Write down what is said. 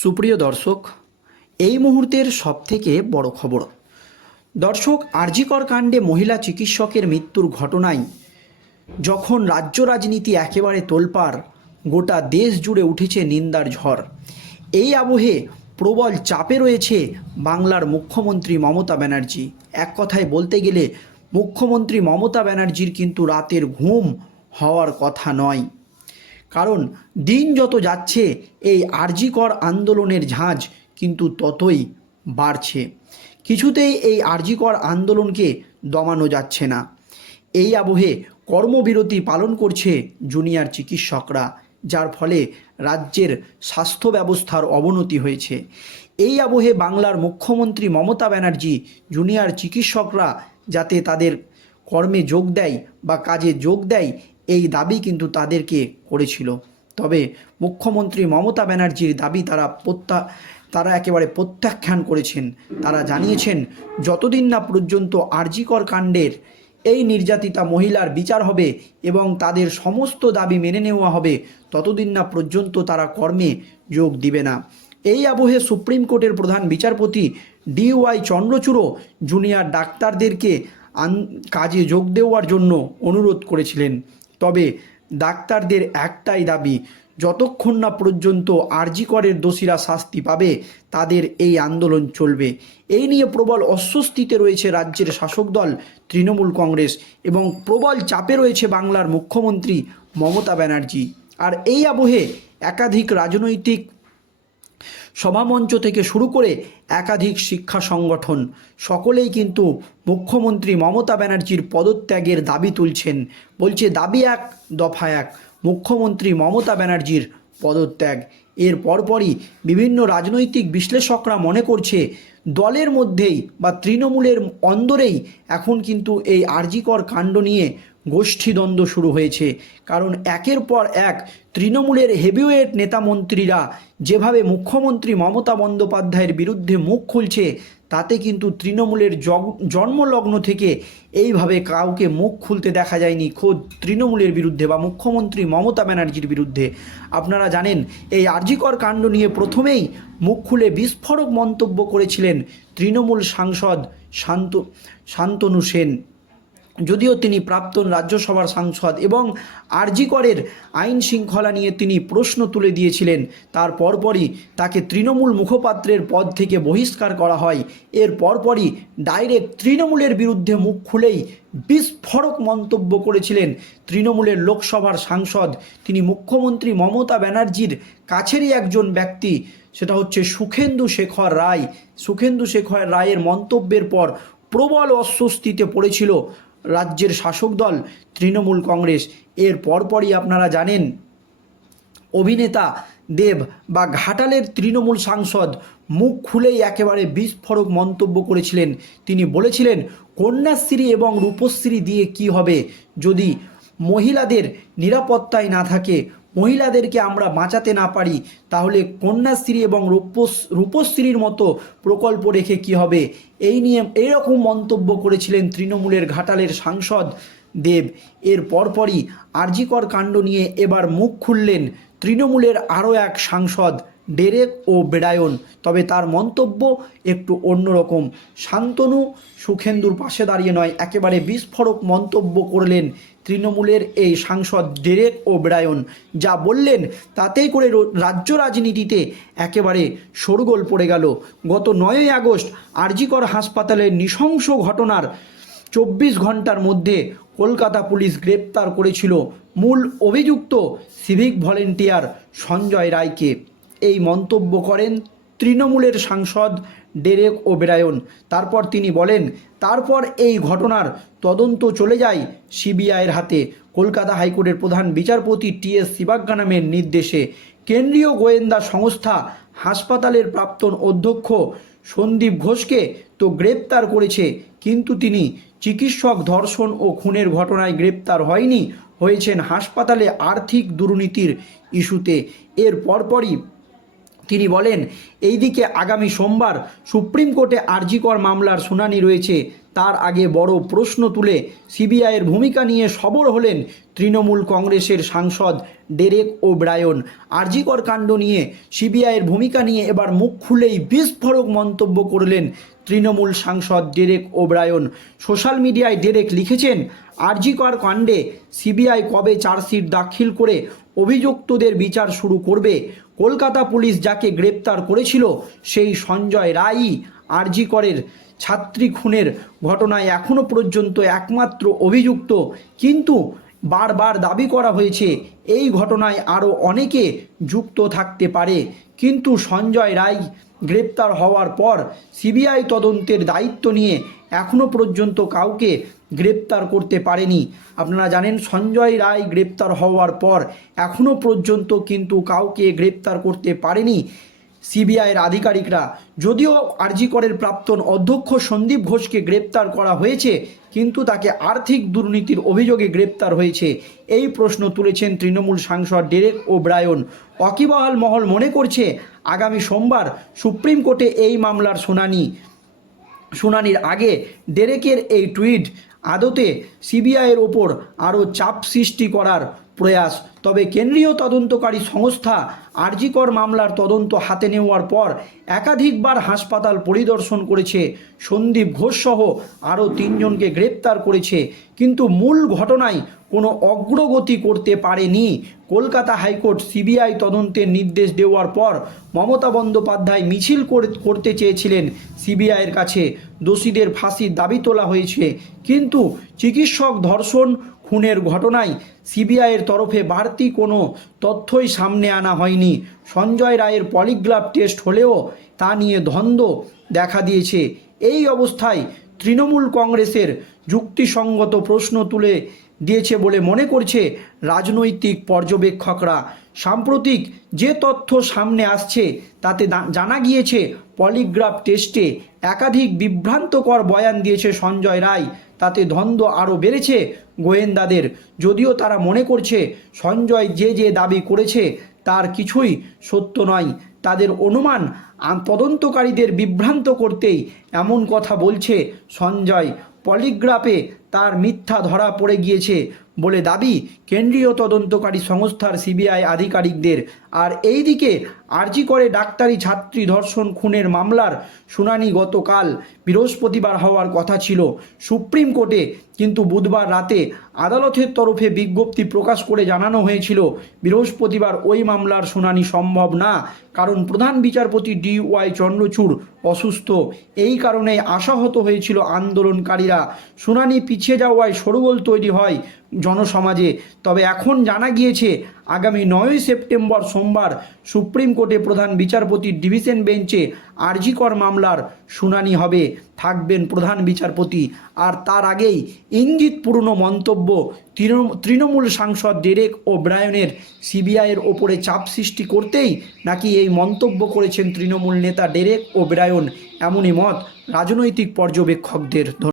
সুপ্রিয় দর্শক, এই মুহূর্তের সবথেকে বড় খবর। দর্শক, আরজিকর কাণ্ডে মহিলা চিকিৎসকের মৃত্যুর ঘটনায় যখন রাজ্য রাজনীতি একেবারে তোলপাড়, গোটা দেশ জুড়ে উঠেছে নিন্দার ঝড়। এই আবহে প্রবল চাপে রয়েছে বাংলার মুখ্যমন্ত্রী মমতা ব্যানার্জি। এক কথায় বলতে গেলে, মুখ্যমন্ত্রী মমতা ব্যানার্জির কিন্তু রাতের ঘুম হওয়ার কথা নয়। কারণ দিন যত যাচ্ছে, এই আরজিকর আন্দোলনের ঝাঁজ কিন্তু ততই বাড়ছে। কিছুতেই এই আরজিকর আন্দোলনকে দমানো যাচ্ছে না। এই আবহে কর্মবিরতি পালন করছে জুনিয়র চিকিৎসকরা, যার ফলে রাজ্যের স্বাস্থ্য ব্যবস্থার অবনতি হয়েছে। এই আবহে বাংলার মুখ্যমন্ত্রী মমতা ব্যানার্জি, জুনিয়র চিকিৎসকরা যাতে তাদের কর্মে যোগ দেয় বা কাজে যোগ দেয় এই দাবি কিন্তু তাদেরকে করেছিল। তবে মুখ্যমন্ত্রী মমতা ব্যানার্জির দাবি তারা প্রত্যা, তারা একেবারে প্রত্যাখ্যান করেছেন। তারা জানিয়েছেন, যতদিন না পর্যন্ত আরজিকর কাণ্ডের এই নির্যাতিতা মহিলার বিচার হবে এবং তাদের সমস্ত দাবি মেনে নেওয়া হবে, ততদিন না পর্যন্ত তারা কর্মে যোগ দিবে না। এই আবহে সুপ্রিম কোর্টের প্রধান বিচারপতি ডিওয়াই চন্দ্রচূড় জুনিয়র ডাক্তারদেরকে আন, কাজে যোগ দেওয়ার জন্য অনুরোধ করেছিলেন। তবে ডাক্তারদের একটাই দাবি, যতক্ষণ না পর্যন্ত আরজিকরের দোষীরা শাস্তি পাবে, তাদের এই আন্দোলন চলবে। এই নিয়ে প্রবল অস্বস্তিতে রয়েছে রাজ্যের শাসক দল, তৃণমূল কংগ্রেস এবং প্রবল চাপে রয়েছে বাংলার মুখ্যমন্ত্রী মমতা ব্যানার্জি। আর এই আবহে একাধিক রাজনৈতিক সভামঞ্চ থেকে শুরু করে একাধিক শিক্ষা সংগঠন, সকলেই কিন্তু মুখ্যমন্ত্রী মমতা ব্যানার্জির পদত্যাগের দাবি তুলছেন। বলছে, দাবি এক, দফা এক, মুখ্যমন্ত্রী মমতা ব্যানার্জির পদত্যাগ। এর পরপরই বিভিন্ন রাজনৈতিক বিশ্লেষকরা মনে করছে, দলের মধ্যেই বা তৃণমূলের অন্দরেই এখন কিন্তু এই আরজিকর কাণ্ড নিয়ে গোষ্ঠীদ্বন্দ্ব শুরু হয়েছে। কারণ একের পর এক তৃণমূলের হেভিওয়েট নেতামন্ত্রীরা যেভাবে মুখ্যমন্ত্রী মমতা বন্দ্যোপাধ্যায়ের বিরুদ্ধে মুখ খুলছে, তাতে কিন্তু তৃণমূলের জন্মলগ্ন থেকে এইভাবে কাউকে মুখ খুলতে দেখা যায়নি খোদ তৃণমূলের বিরুদ্ধে বা মুখ্যমন্ত্রী মমতা ব্যানার্জির বিরুদ্ধে। আপনারা জানেন, এই আরজিকর কাণ্ড নিয়ে প্রথমেই মুখ খুলে বিস্ফোরক মন্তব্য করেছিলেন তৃণমূল সাংসদ শান্ত শান্তনু সেন। যদিও তিনি প্রাক্তন রাজ্যসভার সাংসদ এবং আরজিকরের আইন শৃঙ্খলা নিয়ে তিনি প্রশ্ন তুলে দিয়েছিলেন। তার পরপরই তাকে তৃণমূল মুখপাত্রের পদ থেকে বহিষ্কার করা হয়। এর পরপরই ডাইরেক্ট তৃণমূলের বিরুদ্ধে মুখ খুলেই বিস্ফোরক মন্তব্য করেছিলেন তৃণমূলের লোকসভার সাংসদ। তিনি মুখ্যমন্ত্রী মমতা ব্যানার্জির কাছেরই একজন ব্যক্তি। সেটা হচ্ছে সুখেন্দু শেখর রায়। সুখেন্দু শেখর রায়ের মন্তব্যের পর প্রবল অস্বস্তিতে পড়েছিল রাজ্যের শাসক দল তৃণমূল কংগ্রেস। এর পরপরই আপনারা জানেন, অভিনেতা দেব বা ঘাটালের তৃণমূল সাংসদ মুখ খুলেই একেবারে বিস্ফোরক মন্তব্য করেছিলেন। তিনি বলেছিলেন, কন্যাশ্রী এবং রূপশ্রী দিয়ে কি হবে? যদি মহিলাদের নিরাপত্তায় না থাকে মহিলাদেরকে আমরা বাঁচাতে না পারি, তাহলে কন্যাশ্রী এবং রূপস, রূপশ্রীর মতো প্রকল্প রেখে কি হবে? এই নিয়ে এইরকম মন্তব্য করেছিলেন তৃণমূলের ঘাটালের সাংসদ দেব। এর পরপরই আরজিকর কাণ্ড নিয়ে এবার মুখ খুললেন তৃণমূলের আরও এক সাংসদ ডেরেক ও বেড়ায়ন। তবে তার মন্তব্য একটু অন্যরকম। শান্তনু সুখেন্দুর পাশে দাঁড়িয়ে নয়, একেবারে বিস্ফোরক মন্তব্য করলেন তৃণমূলের এই সাংসদ ডেরেক ও বেড়ায়ন যা বললেন, তাতেই করে রাজ্য রাজনীতিতে একেবারে শোরগোল পড়ে গেল। গত নয়ই আগস্ট আরজিকর হাসপাতালের নৃশংস ঘটনার চব্বিশ ঘণ্টার মধ্যে কলকাতা পুলিশ গ্রেপ্তার করেছিল মূল অভিযুক্ত সিভিক ভলেন্টিয়ার সঞ্জয় রায়কে। এই মন্তব্য করেন তৃণমূলের সাংসদ ডেরেক ওবেরায়ন। তারপর তিনি বলেন, তারপর এই ঘটনার তদন্ত চলে যায় সিবিআইয়ের হাতে। কলকাতা হাইকোর্টের প্রধান বিচারপতি টি এস শিবাজ্ঞানামের নির্দেশে কেন্দ্রীয় গোয়েন্দা সংস্থা হাসপাতালের প্রাক্তন অধ্যক্ষ সন্দীপ ঘোষকে তো গ্রেপ্তার করেছে, কিন্তু তিনি চিকিৎসক ধর্ষণ ও খুনের ঘটনায় গ্রেপ্তার হয়নি, হয়েছেন হাসপাতালে আর্থিক দুর্নীতির ইস্যুতে। এর পরপরই তিনি বলেন, এইদিকে আগামী সোমবার সুপ্রিম কোর্টে আরজিকর মামলার শুনানি রয়েছে। তার আগে বড় প্রশ্ন তুলে সিবিআইয়ের ভূমিকা নিয়ে সবর হলেন তৃণমূল কংগ্রেসের সাংসদ ডেরেক ও ব্রায়ন। আরজিকর কাণ্ড নিয়ে সিবিআইয়ের ভূমিকা নিয়ে এবার মুখ খুলেই বিস্ফোরক মন্তব্য করলেন তৃণমূল সাংসদ ডেরেক ওব্রায়ন সোশ্যাল মিডিয়ায় ডেরেক লিখেছেন আরজিকর কাণ্ডে সিবিআই কবে চার্জশিট দাখিল করে অভিযুক্তদের বিচার শুরু করবে। কলকাতা পুলিশ যাকে গ্রেপ্তার করেছিল, সেই সঞ্জয় রায়ই আরজিকরের ছাত্রী খুনের ঘটনায় এখনও পর্যন্ত একমাত্র অভিযুক্ত। কিন্তু বারবার দাবি করা হয়েছে, এই ঘটনায় আরও অনেকে যুক্ত থাকতে পারে। কিন্তু সঞ্জয় রায় গ্রেপ্তার হওয়ার পর, সিবিআই তদন্তের দায়িত্ব নিয়ে এখনও পর্যন্ত কাউকে গ্রেপ্তার করতে পারেনি। আপনারা জানেন, সঞ্জয় রায় গ্রেপ্তার হওয়ার পর এখনও পর্যন্ত কিন্তু কাউকে গ্রেপ্তার করতে পারেনি সিবিআইয়ের আধিকারিকরা। যদিও আরজিকরের প্রাক্তন অধ্যক্ষ সন্দীপ ঘোষকে গ্রেপ্তার করা হয়েছে, কিন্তু তাকে আর্থিক দুর্নীতির অভিযোগে গ্রেপ্তার হয়েছে। এই প্রশ্ন তুলেছেন তৃণমূল সাংসদ ডেরেক ও ব্রায়ন। অকিবহাল মহল মনে করছে, আগামী সোমবার সুপ্রিম কোর্টে এই মামলার শুনানি শুনানির আগে ডেরেকের এই টুইট আদতে সিবিআইয়ের ওপর আরও চাপ সৃষ্টি করার প্রয়াস। তবে কেন্দ্রীয় তদন্তকারী সংস্থা আরজিকর মামলার তদন্ত হাতে নেওয়ার পর একাধিকবার হাসপাতাল পরিদর্শন করেছে সন্দীপ ঘোষসহ আরও তিনজনকে গ্রেপ্তার করেছে। কিন্তু মূল ঘটনায় কোনো অগ্রগতি করতে পারেনি। কলকাতা হাইকোর্ট সিবিআই তদন্তের নির্দেশ দেওয়ার পর মমতা বন্দ্যোপাধ্যায় মিছিল করে- করতে চেয়েছিলেন সিবিআইয়ের কাছে। দোষীদের ফাঁসির দাবি তোলা হয়েছে। কিন্তু চিকিৎসক ধর্ষণ খুনের ঘটনায় সিবিআইয়ের তরফে বাড়তি কোনো তথ্যই সামনে আনা হয়নি। সঞ্জয় রায়ের পলিগ্রাফ টেস্ট হলেও তা নিয়ে ধন্দ দেখা দিয়েছে। এই অবস্থায় তৃণমূল কংগ্রেসের যুক্তিসঙ্গত প্রশ্ন তুলে দিয়েছে বলে মনে করছে রাজনৈতিক পর্যবেক্ষকরা। সাম্প্রতিক যে তথ্য সামনে আসছে, তাতে জানা গিয়েছে পলিগ্রাফ টেস্টে একাধিক বিভ্রান্তকর বয়ান দিয়েছে সঞ্জয় রায়। তাতে দ্বন্দ্ব আরও বেড়েছে গোয়েন্দাদের। যদিও তারা মনে করছে সঞ্জয় যে যে দাবি করেছে, তার কিছুই সত্য নয়। তাদের অনুমান তদন্তকারীদের বিভ্রান্ত করতেই এমন কথা বলছে সঞ্জয়। পলিগ্রাফে তার মিথ্যা ধরা পড়ে গিয়েছে। বলে দাবি, কেন্দ্রীয় তদন্তকারী সংস্থার সিবিআই আধিকারিকদের। আর এইদিকে আরজি করে ডাক্তারি ছাত্রী ধর্ষণ খুনের মামলার শুনানি গতকাল। বৃহস্পতিবার হওয়ার কথা ছিল। সুপ্রিম কোর্টে কিন্তু বুধবার রাতে আদালতের তরফে বিজ্ঞপ্তি প্রকাশ করে জানানো হয়েছিল, বৃহস্পতিবার ওই মামলার শুনানি সম্ভব না। কারণ প্রধান বিচারপতি ডি ওয়াই চন্দ্রচূড় অসুস্থ। এই কারণে আশাহত হয়েছিল আন্দোলনকারীরা। শুনানি পিছিয়ে যাওয়ায় সরগোল তৈরি হয়। জনসমাজে। তবে এখন জানা গিয়েছে, আগামী নয়ই সেপ্টেম্বর সোমবার সুপ্রিম কোর্টে প্রধান বিচারপতির ডিভিশন বেঞ্চে আরজিকর মামলার শুনানি হবে। থাকবেন প্রধান বিচারপতি। আর তার আগেই ইঙ্গিতপূর্ণ মন্তব্য তৃণমূল সাংসদ ডেরেক ও ব্রায়নের সিবিআইয়ের ওপরে চাপ সৃষ্টি করতেই নাকি এই মন্তব্য করেছেন তৃণমূল নেতা ডেরেক ও ব্রায়ন। এমনই মত রাজনৈতিক পর্যবেক্ষকদের।